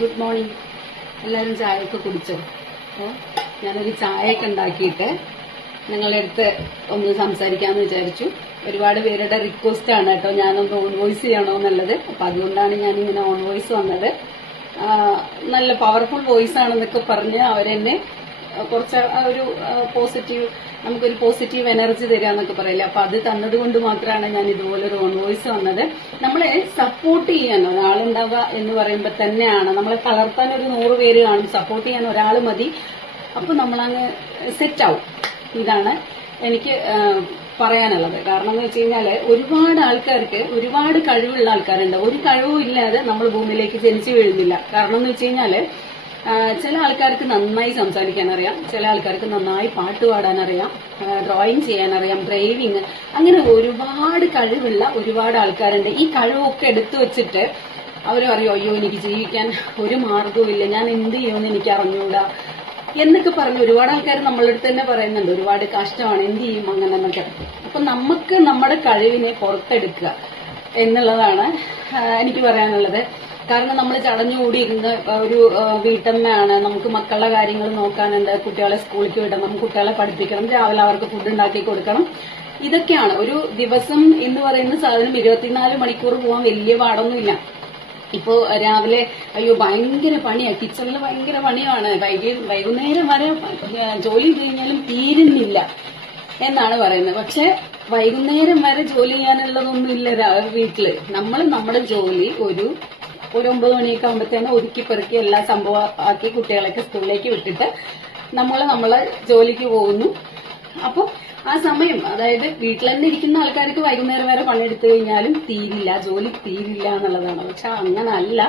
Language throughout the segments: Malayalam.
Good morning. എല്ലാവരും ചായയൊക്കെ കുടിച്ചോ? അപ്പോൾ ഞാനൊരു ചായയൊക്കെ ഉണ്ടാക്കിയിട്ട് നിങ്ങളുടെ അടുത്ത് ഒന്ന് സംസാരിക്കാമെന്ന് വിചാരിച്ചു. ഒരുപാട് പേരുടെ റിക്വസ്റ്റ് ആണ് കേട്ടോ ഞാനൊന്ന് ഓൺ വോയിസ് ചെയ്യണോ എന്നുള്ളത്. അപ്പം അതുകൊണ്ടാണ് ഞാനിങ്ങനെ ഓൺ വോയിസ് വന്നത്. നല്ല പവർഫുൾ വോയിസ് ആണെന്നൊക്കെ പറഞ്ഞ് അവരെന്നെ കുറച്ച് ഒരു പോസിറ്റീവ്, നമുക്കൊരു പോസിറ്റീവ് എനർജി തരാന്നൊക്കെ പറയില്ല. അപ്പൊ അത് തന്നത് കൊണ്ട് മാത്രമാണ് ഞാൻ ഇതുപോലൊരു ഓൺ വോയിസ് വന്നത്. നമ്മളെ സപ്പോർട്ട് ചെയ്യാൻ ഒരാളുണ്ടാവുക എന്ന് പറയുമ്പോൾ തന്നെയാണ്, നമ്മളെ തളർത്താൻ ഒരു 100 പേര് കാണും, സപ്പോർട്ട് ചെയ്യാൻ ഒരാൾ മതി. അപ്പൊ നമ്മളങ്ങ് സെറ്റാവും. ഇതാണ് എനിക്ക് പറയാനുള്ളത്. കാരണം എന്ന് വെച്ച് കഴിഞ്ഞാല് ഒരുപാട് ആൾക്കാർക്ക് ഒരുപാട് കഴിവുള്ള ആൾക്കാരുണ്ട്. ഒരു കഴിവും ഇല്ലാതെ നമ്മൾ ഭൂമിയിലേക്ക് ജനിച്ചു വീഴുന്നില്ല. കാരണം എന്ന് വെച്ച് കഴിഞ്ഞാല് ചില ആൾക്കാർക്ക് നന്നായി സംസാരിക്കാൻ അറിയാം, ചില ആൾക്കാർക്ക് നന്നായി പാട്ട് പാടാൻ അറിയാം, ഡ്രോയിങ് ചെയ്യാൻ അറിയാം, ഡ്രൈവിങ്, അങ്ങനെ ഒരുപാട് കഴിവുള്ള ഒരുപാട് ആൾക്കാരുണ്ട്. ഈ കഴിവൊക്കെ എടുത്തു വെച്ചിട്ട് അവർ പറയും, അയ്യോ എനിക്ക് ജീവിക്കാൻ ഒരു മാർഗവും ഇല്ല, ഞാൻ എന്ത് ചെയ്യുമെന്ന് എനിക്ക് അറിഞ്ഞൂടാ എന്നൊക്കെ പറഞ്ഞ് ഒരുപാട് ആൾക്കാർ നമ്മളുടെ അടുത്ത് തന്നെ പറയുന്നുണ്ട്, ഒരുപാട് കഷ്ടമാണ്, എന്ത് ചെയ്യും അങ്ങനെ എന്നൊക്കെ. അപ്പൊ നമുക്ക് നമ്മുടെ കഴിവിനെ പുറത്തെടുക്കുക എന്നുള്ളതാണ് എനിക്ക് പറയാനുള്ളത്. കാരണം നമ്മൾ ചടഞ്ഞുകൂടി ഇരുന്ന് ഒരു വീട്ടമ്മയാണ്, നമുക്ക് മക്കളുടെ കാര്യങ്ങൾ നോക്കാനുണ്ട്, കുട്ടികളെ സ്കൂളിലേക്ക് വിടണം, കുട്ടികളെ പഠിപ്പിക്കണം, രാവിലെ അവർക്ക് ഫുഡ് ഉണ്ടാക്കി കൊടുക്കണം. ഇതൊക്കെയാണ് ഒരു ദിവസം എന്ന് പറയുന്ന സാധനം. 24 മണിക്കൂർ പോകാൻ വലിയ പാടൊന്നുമില്ല. ഇപ്പോ രാവിലെ അയ്യോ ഭയങ്കര പണിയാണ്, കിച്ചണിൽ ഭയങ്കര പണിയാണ്, വൈകുന്നേരം വരെ ജോലി കഴിഞ്ഞാലും തീരുന്നില്ല എന്നാണ് പറയുന്നത്. പക്ഷെ വൈകുന്നേരം വരെ ജോലി ചെയ്യാനുള്ളതൊന്നുമില്ല വീട്ടില്. നമ്മൾ നമ്മുടെ ജോലി ഒരു 9 മണിയൊക്കെ ആകുമ്പോഴത്തേനും ഒതുക്കി പെറുക്കി എല്ലാ സംഭവം ആക്കി കുട്ടികളൊക്കെ സ്കൂളിലേക്ക് വിട്ടിട്ട് നമ്മളെ ജോലിക്ക് പോകുന്നു. അപ്പൊ ആ സമയം, അതായത് വീട്ടിൽ തന്നെ ഇരിക്കുന്ന ആൾക്കാർക്ക് വൈകുന്നേരം വരെ പണിയെടുത്തു കഴിഞ്ഞാലും തീരില്ല, ജോലി തീരില്ല എന്നുള്ളതാണ്. പക്ഷെ അങ്ങനല്ല,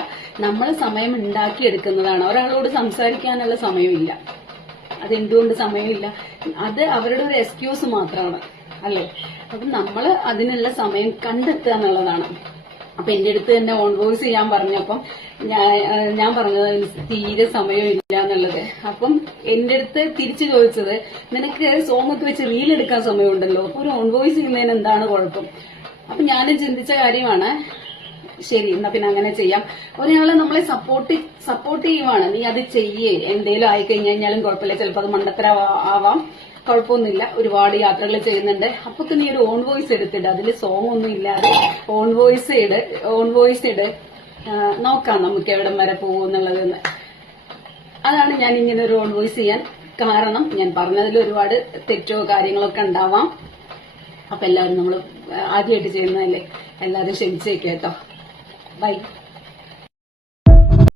നമ്മൾ സമയം ഉണ്ടാക്കിയെടുക്കുന്നതാണ്. ഒരാളോട് സംസാരിക്കാനുള്ള സമയമില്ല. അതെന്തുകൊണ്ട് സമയമില്ല? അത് അവരുടെ ഒരു എക്സ്ക്യൂസ് മാത്രമാണ്, അല്ലേ? അപ്പം നമ്മൾ അതിനുള്ള സമയം കണ്ടെത്തുക എന്നുള്ളതാണ്. അപ്പൊ എന്റെ അടുത്ത് തന്നെ ഓൺ വോയിസ് ചെയ്യാൻ പറഞ്ഞപ്പം ഞാൻ പറഞ്ഞത് തീരെ സമയമില്ല എന്നുള്ളത്. അപ്പം എന്റെ അടുത്ത് തിരിച്ചു ചോദിച്ചത്, നിനക്ക് സോങ് ഒക്കെ വെച്ച് റീൽ എടുക്കാൻ സമയമുണ്ടല്ലോ, അപ്പൊ ഒരു ഓൺ വോയിസ് ചെയ്യുന്നതിന് എന്താണ് കുഴപ്പം? അപ്പൊ ഞാനും ചിന്തിച്ച കാര്യമാണ്, ശരി എന്നാ പിന്നെ അങ്ങനെ ചെയ്യാം. ഒരാളെ നമ്മളെ സപ്പോർട്ട് ചെയ്യുവാണ്, നീ അത് ചെയ്യേ, എന്തേലും ആയിക്കഴിഞ്ഞാലും കുഴപ്പമില്ല, ചിലപ്പോൾ അത് മണ്ടത്തരം ആവാം, കുഴപ്പമൊന്നുമില്ല, ഒരുപാട് യാത്രകൾ ചെയ്യുന്നുണ്ട്. അപ്പൊ നീ ഒരു ഓൺ വോയിസ് എടുത്തിട്ട്, അതിൽ സോങ് ഒന്നും ഇല്ലാതെ ഓൺ വോയിസ് ഇട്, നോക്കാം നമുക്ക് എവിടം വരെ പോകുന്നുള്ളതെന്ന്. അതാണ് ഞാൻ ഇങ്ങനെ ഒരു ഓൺ വോയിസ് ചെയ്യാൻ കാരണം. ഞാൻ പറഞ്ഞതിൽ ഒരുപാട് തെറ്റോ കാര്യങ്ങളൊക്കെ ഉണ്ടാവാം. അപ്പൊ എല്ലാവരും നമ്മൾ ആദ്യമായിട്ട് ചെയ്യുന്നതല്ലേ, എല്ലാവരും ക്ഷമിച്ചേക്കാം കേട്ടോ. ബൈ.